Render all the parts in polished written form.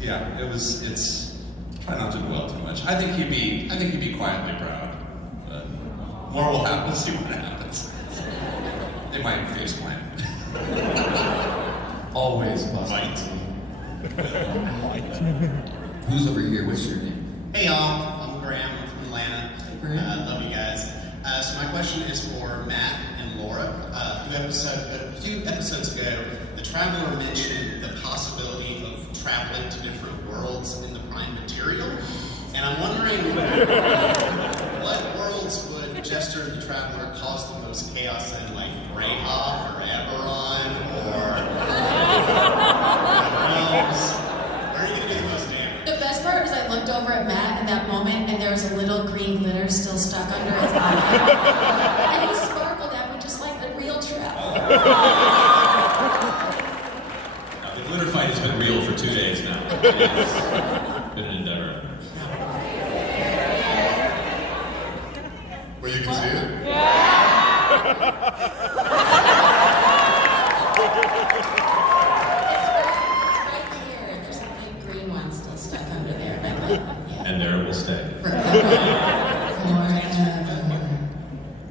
Yeah, it's, try not to dwell too much. I think he'd be quietly proud. But more will happen, we'll see what happens. They might face plant. Always possible. Who's over here? What's your name? Hey y'all, I'm Graham. I'm from Atlanta. Love you guys. So my question is for Matt and Laura. A few episodes ago, the Traveler mentioned the possibility of traveling to different worlds in the Prime material. And I'm wondering what worlds would Jester the Traveler cause the most chaos in, like Greyhawk or Eberron or Realms? Where are you going to do the most damage? The best part was I looked over at Matt in that moment and there was a little green glitter still stuck under his eye. And he sparkled at me just like the real Traveler. Now, the glitter fight has been real for 2 days now. It's been an endeavor. Well, you can see it? Yeah! And there it will stay.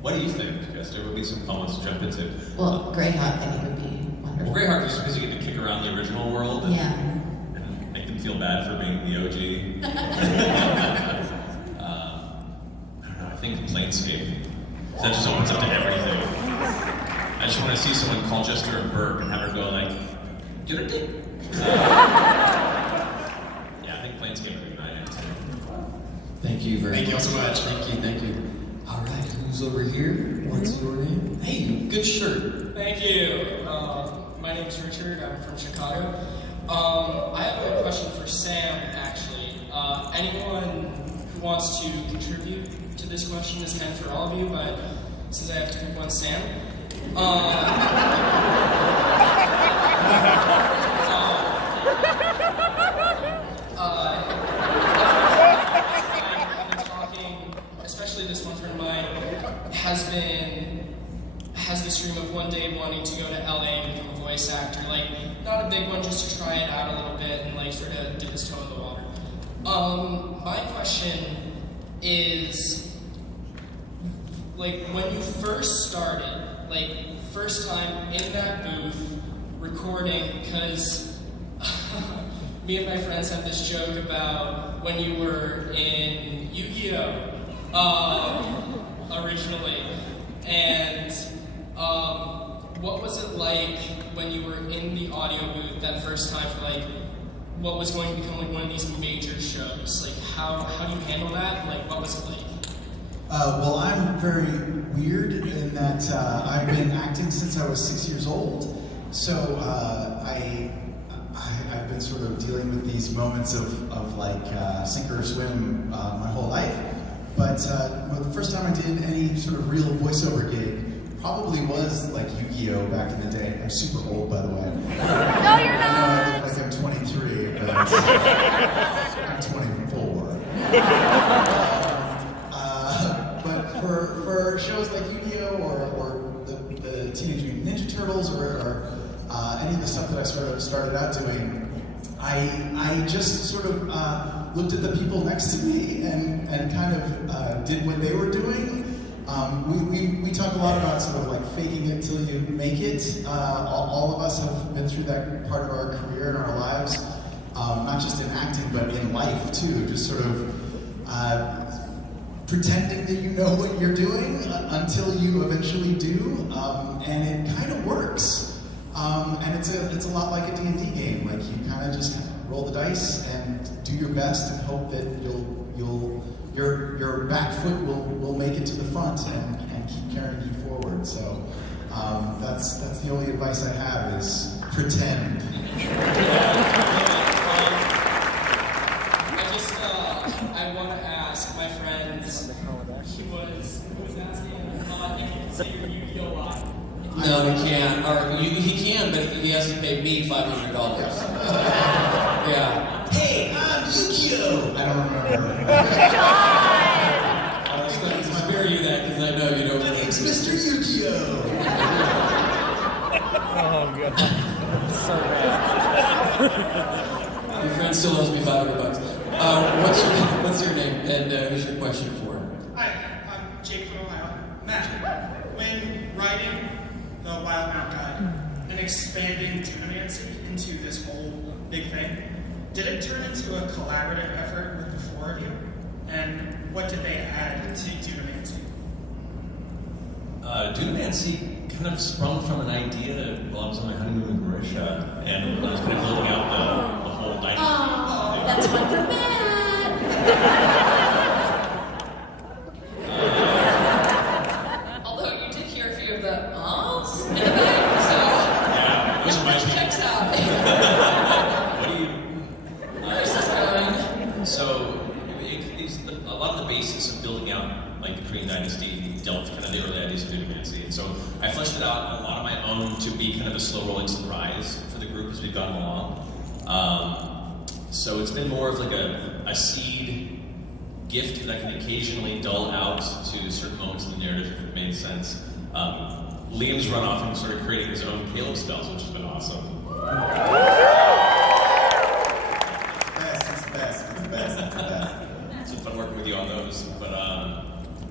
What do you think, Jester? Would be some fun ones to jump into? Well, Greyhawk, I think would be wonderful. Well, Greyhawk is because you get to kick around the original world and, yeah. and make them feel bad for being the OG. I don't know, I think Planescape. That just opens up to everything. I just want to see someone call Jester a Burke and have her go like, get a dick. Yeah, I think Planescape would be my answer. Thank you very much. Thank you so much. Thank you. All right, who's over here? What's your name? Hey, good shirt. Thank you. My name's Richard. I'm from Chicago. I have a question for Sam, actually. Anyone who wants to contribute to this question is meant for all of you, but since I have to pick one, Sam. I've been talking, especially this one friend of mine, has this dream of one day wanting to go to LA and become a voice actor. Like, not a big one, just to try it out a little bit and like sort of dip his toe in the water. My question is, like, when you first started, like, first time in that booth recording, because me and my friends have this joke about when you were in Yu-Gi-Oh! Originally, and what was it like when you were in the audio booth that first time for like what was going to become like one of these major shows? Like how do you handle that? Like what was it like? Well, I'm very weird in that I've been acting since I was 6 years old. So I've been sort of dealing with these moments of like sink or swim my whole life. But the first time I did any sort of real voiceover gig probably was like Yu-Gi-Oh! Back in the day. I'm super old, by the way. No, you're not! I know I look like I'm 23, but I'm 24. But for shows like Yu-Gi-Oh! or the Teenage Mutant Ninja Turtles or any of the stuff that I sort of started out doing, I just sort of looked at the people next to me and kind of did what they were doing. We talk a lot about sort of like faking it till you make it. All of us have been through that part of our career and our lives, not just in acting but in life too. Just sort of pretending that you know what you're doing until you eventually do, and it kind of works. And it's a lot like a D&D game. Like you kind of just roll the dice and do your best and hope that your back foot will make it to the front and keep carrying you forward. So that's the only advice I have is pretend. I want to ask my friends. He was asking if you can say your Yu-Gi-Oh! Live. No, he can't. Or he can, but he has to pay me $500. Yeah. Hey, I'm Yu-Gi-Oh! I don't remember. I was going to spare you that because I know you don't. My name's Mr. Yu-Gi-Oh! Oh, God. So bad. Your friend Brandon still owes me $500. What's your name, and who's your question for? Hi, I'm Jake from Ohio. Matt, when writing the Wild Mount Guide and expanding Dunamancy into this whole big thing, did it turn into a collaborative effort with the four of you? And what did they add to Dunamancy? Dunamancy kind of sprung from an idea while I was on my honeymoon in Croatia, and I was kind of building out the whole dynasty. Oh, that's one for Matt. Although you did hear a few of the ahs in the back, so Yeah, those are my checks out. What do you... Where's this going? So, a lot of the basis of building out like the Korean dynasty dealt with kind of the early ideas of Dunamancy, and so I fleshed it out a lot on my own to be kind of a slow rolling surprise for the group as we've gone along. So it's been more of like a seed gift that I can occasionally dull out to certain moments in the narrative if it made sense. Liam's run off and started creating his own Caleb spells, which has been awesome. It's the best. It's been fun working with you on those, but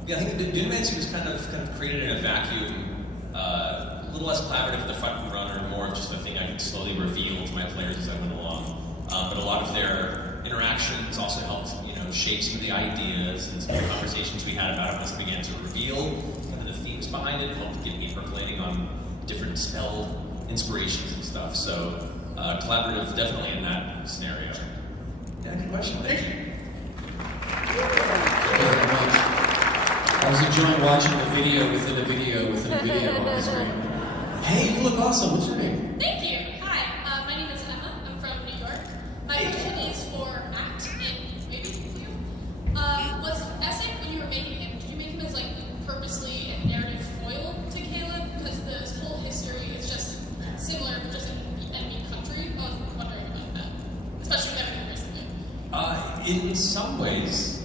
yeah, I think the Dunamancy was kind of created in a vacuum, a little less collaborative with the front runner, more of just a thing I could slowly reveal to my players as I went along. But a lot of their interactions also helped, shape some of the ideas and some of the conversations we had about it as we began to reveal kind of the themes behind it, helped get me percolating on different spell inspirations and stuff. So collaborative, definitely in that scenario. Yeah, good question. Thank you. I was enjoying watching the video within a video within a video on the screen. Hey, you look awesome. What's your name? Thank you. Hi, my name is Emma. I'm from New York. My question is for Matt and maybe you. Was Essek, when you were making him, did you make him as purposely a narrative foil to Caleb? Because this whole history is just similar, but just in enemy country. I was wondering about that, especially with everything recently. In some ways,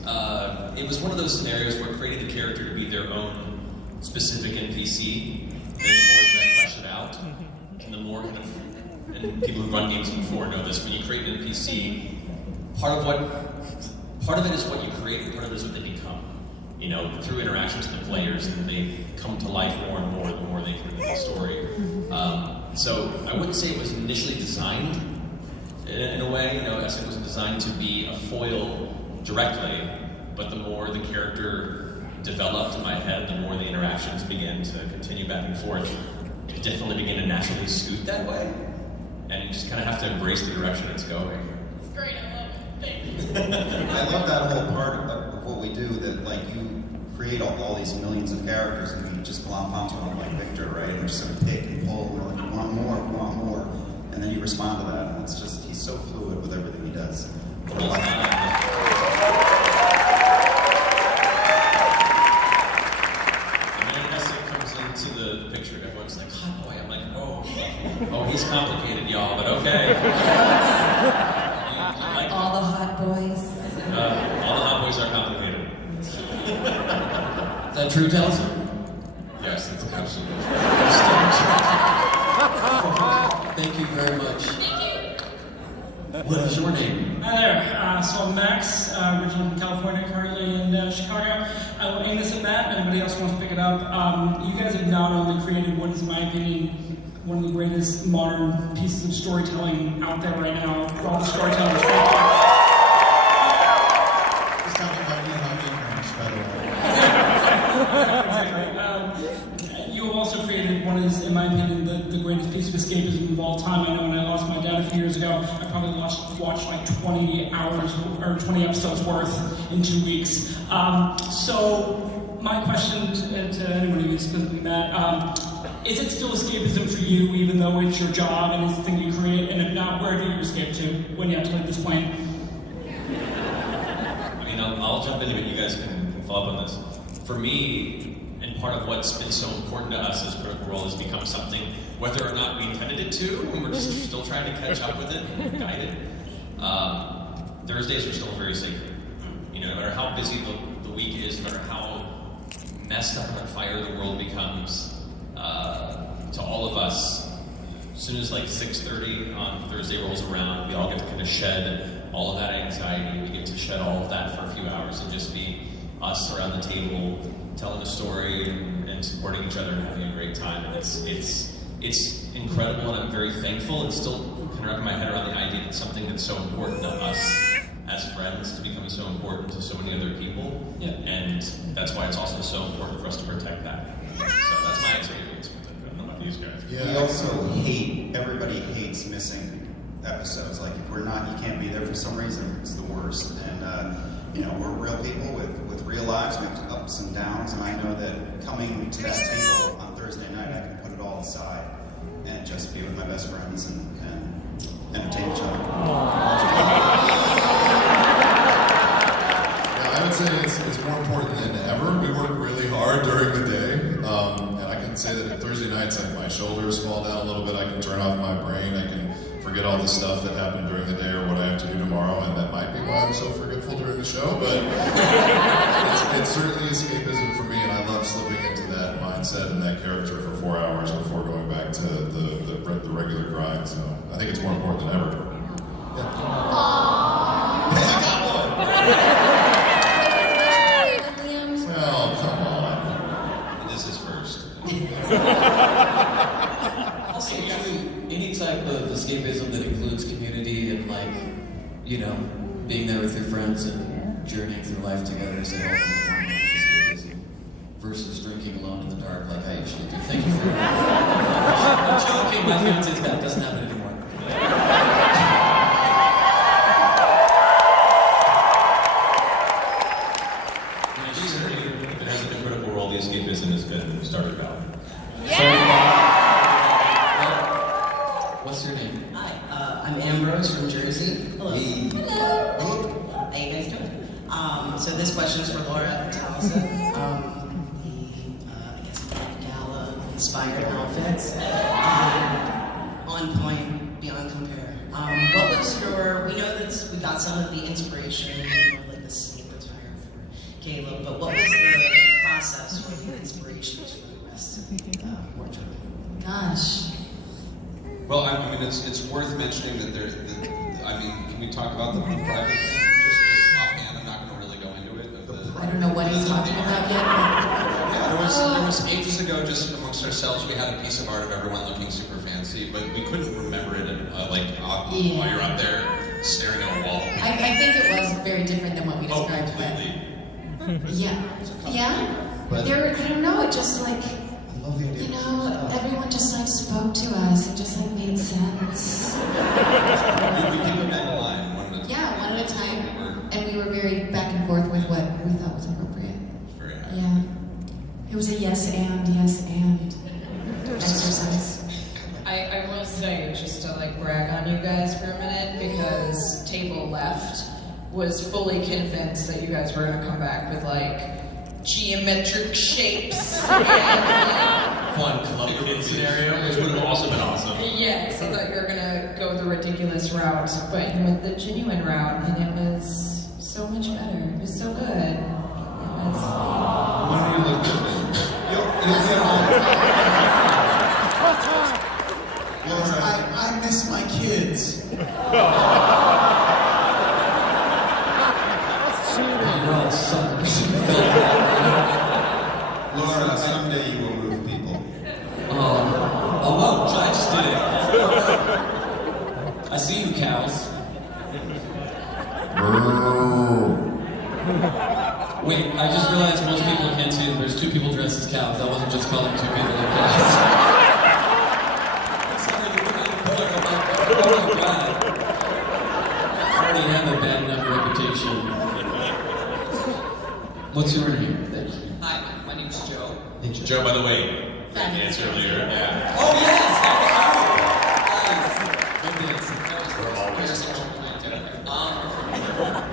it was one of those scenarios where it created the character to be their own specific NPC, and the more that I flesh it out, and the more kind of, and people who've run games before know this, when you create an NPC, part of it is what you create, and part of it is what they become. Through interactions with the players, and they come to life more and more the more they can read the story. So I wouldn't say it was initially designed in a way. Essek was designed to be a foil directly, but the more the character developed in my head, the more the interactions began to continue back and forth. It definitely began to naturally scoot that way, and you just kind of have to embrace the direction it's going. It's great, I love it. Thank you. I love that whole part of what we do, that you create all these millions of characters and you just glom onto one like Victor, right? And just sort of pick and pull, and we're like, want more, and then you respond to that, and it's just, he's so fluid with everything he does. When Essek comes into the picture, everyone's like, hot boy. I'm like, oh, he's complicated, y'all, but okay. You like All the hot boys. all the hot boys are complicated. Is that true, Telson? Yes, that's absolutely true. Thank you very much. Thank you. What is your name? Hi there. So I'm Max, originally from California, currently in Chicago. I will aim this at Matt. Anybody else wants to pick it up? You guys have not only created what is, in my opinion, one of the greatest modern pieces of storytelling out there right now. For all the storytellers. Just talking about English, by the way. You have also created what is, in my opinion, the greatest piece of escapism of all time. I know when I lost my dad a few years ago, I probably watched like 20 hours or 20 episodes worth in 2 weeks. So my question to anybody, specifically Matt, is it still escapism for you, even though it's your job and it's the thing you create? And if not, where do you escape to when you have to leave this plane? I mean, I'll jump into it. You guys can follow up on this. For me, and part of what's been so important to us as Critical Role has become something, whether or not we intended it to, and we're just still trying to catch up with it and guide it. Thursdays are still very sacred. No matter how busy the week is, no matter how messed up and on fire the world becomes, to all of us, as soon as like 6:30 on Thursday rolls around, we all get to kind of shed all of that anxiety. We get to shed all of that for a few hours and just be us around the table, telling a story and supporting each other and having a great time. And it's incredible, and I'm very thankful, and still kind of wrapping my head around the idea that something that's so important to us as friends is becoming so important to so many other people. Yeah. And that's why it's also so important for us to protect that. So that's my experience with it. I don't know about these guys. We also everybody hates missing episodes. Like if we're not, you can't be there for some reason, it's the worst. And we're real people with real lives, we have ups and downs, and I know that coming to that table on Thursday night, I can put it all aside and just be with my best friends and entertain each other. I would say it's more important than ever. We work really hard during the day, and I can say that at Thursday nights, like my shoulders fall down a little bit. I can turn off my brain. I can forget all the stuff that happened during the day or what I have to do tomorrow, and that might be why I'm so forgetful during the show. But it's certainly escapism for me, and I love slipping into that mindset and that character for 4 hours before going back to the regular grind. So I think it's more important than ever. Yeah. Hey, I got one. Well, come on. This is first. Also, any type of escapism that includes community and being there with your friends and journeying through life together is a healthy form of escapism versus drinking alone in the dark like I usually do. Thank you for I'm joking, my fiance's back, doesn't happen anymore. If it hasn't been critical role, the escapism has been started out. What's your name? Hi, I'm Ambrose from Jersey. Hello. Hello. How you guys doing? So this question is for Laura and Talisa. Gala-inspired outfits. On point, beyond compare. What was we know that we got some of the inspiration, like the snake attire for Caleb, but what was the process or the inspirations for the rest of the wardrobe? Gosh. Well, I mean, it's worth mentioning that can we talk about the private thing? Just offhand, I'm not going to really go into it. I don't know what he's talking about yet. Yeah, there was ages ago, just amongst ourselves, we had a piece of art of everyone looking super fancy, but we couldn't remember it while you're up there staring at a wall. I think it was very different than what we described. Completely. Yeah. But I don't know, it just I love the idea. everyone just spoke to us. It just made sense. We keep them in line one at a time. Yeah, one at a time. And we were very back and forth with what we thought was appropriate. Very happy. Yeah. It was a yes and exercise. I will say, just to brag on you guys for a minute, because Table Left was fully convinced that you guys were going to come back with geometric shapes and Fun club kid scenario, which would have also been awesome. yes, I thought you were going to go the ridiculous route, but you went the genuine route, and it was so much better. It was so good. When we look at I miss my kids. You're all suckers. Laura, someday you will move people. I just did it. I see you, cows. Wait, I just realized most people can't see that there's two people dressed as cows. I wasn't just calling two people cows. Oh my god. I already have a bad enough reputation. What's your name? Hi, my name's Joe. Joe, by the way, great dance earlier. Yeah. Oh yes!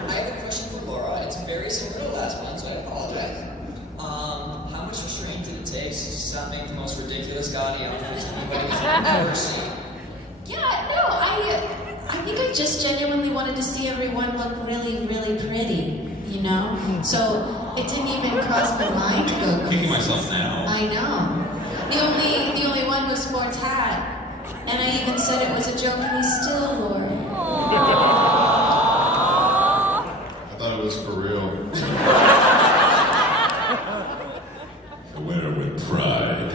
I have a question for Laura. It's very similar to the last one, so I apologize. How much restraint did it take to not make the most ridiculous gaudy outfits anybody's ever seen? Yeah, no, I think I just genuinely wanted to see everyone look really, really pretty, So it didn't even cross my mind to go. Kicking myself now. I know. The only one who sports hat And I even said it was a joke, and he still wore it. I thought it was for real. I wear it with pride.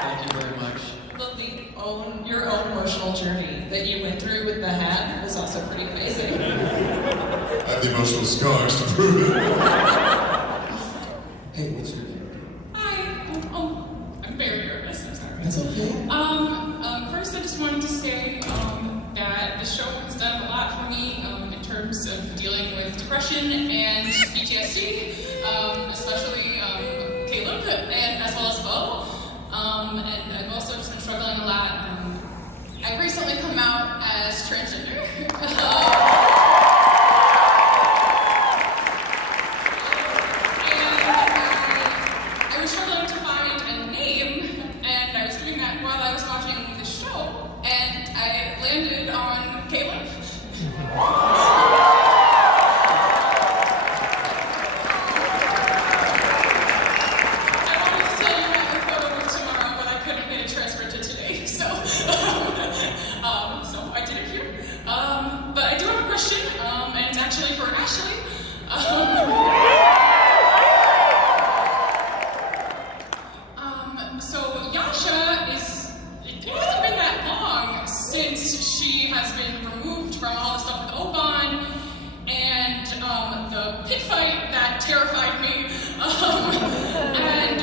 Thank you very much. Your own emotional journey that you went through with the hat was also pretty amazing. I have the emotional scars to prove it. Hey, what's your name? Hi. I'm very nervous. I'm sorry. That's okay. First, I just wanted to say that the show has done a lot for me in terms of dealing with depression and PTSD, especially Caleb, and as well as Bo. And I've also just been struggling a lot. I've recently come out as transgender. I was struggling to find a name, and I was doing that while I was watching the show, and I landed on Caleb. I wanted to tell you about the photo booth tomorrow, but I couldn't get it transferred to today, so so I did it here. But I do have a question, and it's actually for Ashley. So Yasha it hasn't been that long since she has been removed from all the stuff with Oban and the pit fight that terrified me. And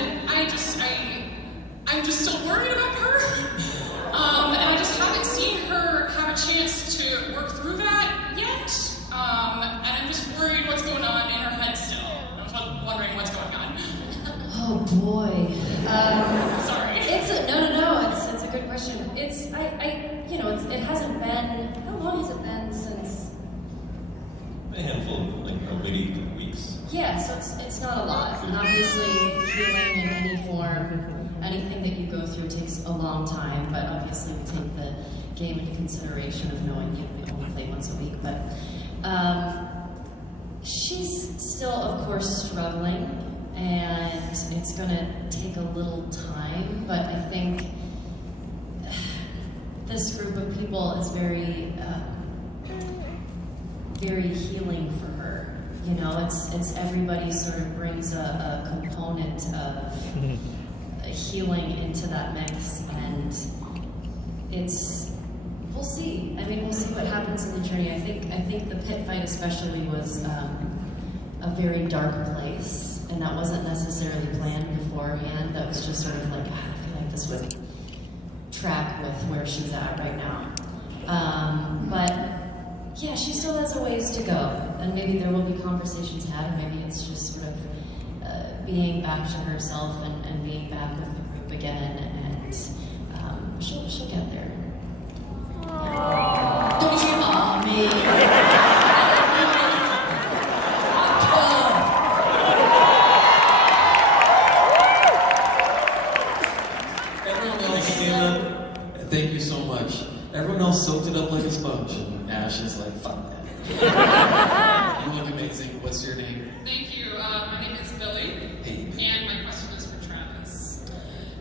I'm just still worried about her. And I just haven't seen her have a chance to work through that yet. And I'm just worried what's going on in her head still. I was wondering what's going on. Oh boy. Sorry. It's a good question. It hasn't been, how long has it been since? A handful, like maybe weeks. Yeah, so it's not a lot. And obviously healing in any form, anything that you go through takes a long time, but obviously we take the game into consideration of knowing you only play once a week. But she's still, of course, struggling, and it's gonna take a little time, but I think this group of people is very, very healing for her. You know, it's everybody sort of brings a component of healing into that mix, and we'll see. I mean, we'll see what happens in the journey. I think the pit fight especially was a very dark place, and that wasn't necessarily planned beforehand. That was just sort of like, I feel like this would track with where she's at right now. But yeah, she still has a ways to go, and maybe there will be conversations had, and maybe it's just sort of being back to herself and being back with the group again, and she'll get there. Yeah. Don't you love me? Thank you so much. Everyone else soaked it up like a sponge, and Ash is like, fuck that. You look amazing. What's your name? Thank you. My name is Billy, and my question is for Travis.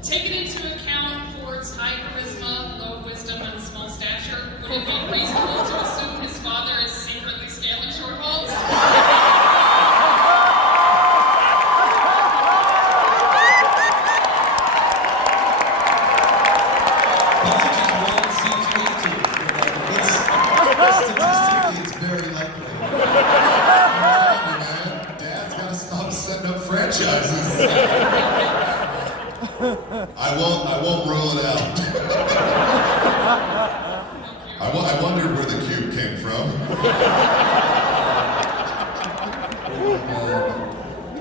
Taking into account Ford's high charisma, low wisdom, and small stature, would it be reasonable to assume his father is secretly scaling short halls? Statistically, it's very likely. Dad's gotta stop setting up franchises. I won't rule it out. I wondered where the cube came from.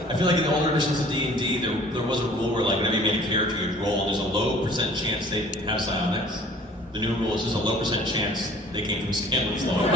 I feel like in the older editions of D&D, there was a rule where like whenever you made a character, you'd roll, and there's a low % chance they'd have psionics. The new rule is there's a low % chance they came from Scanlan's law.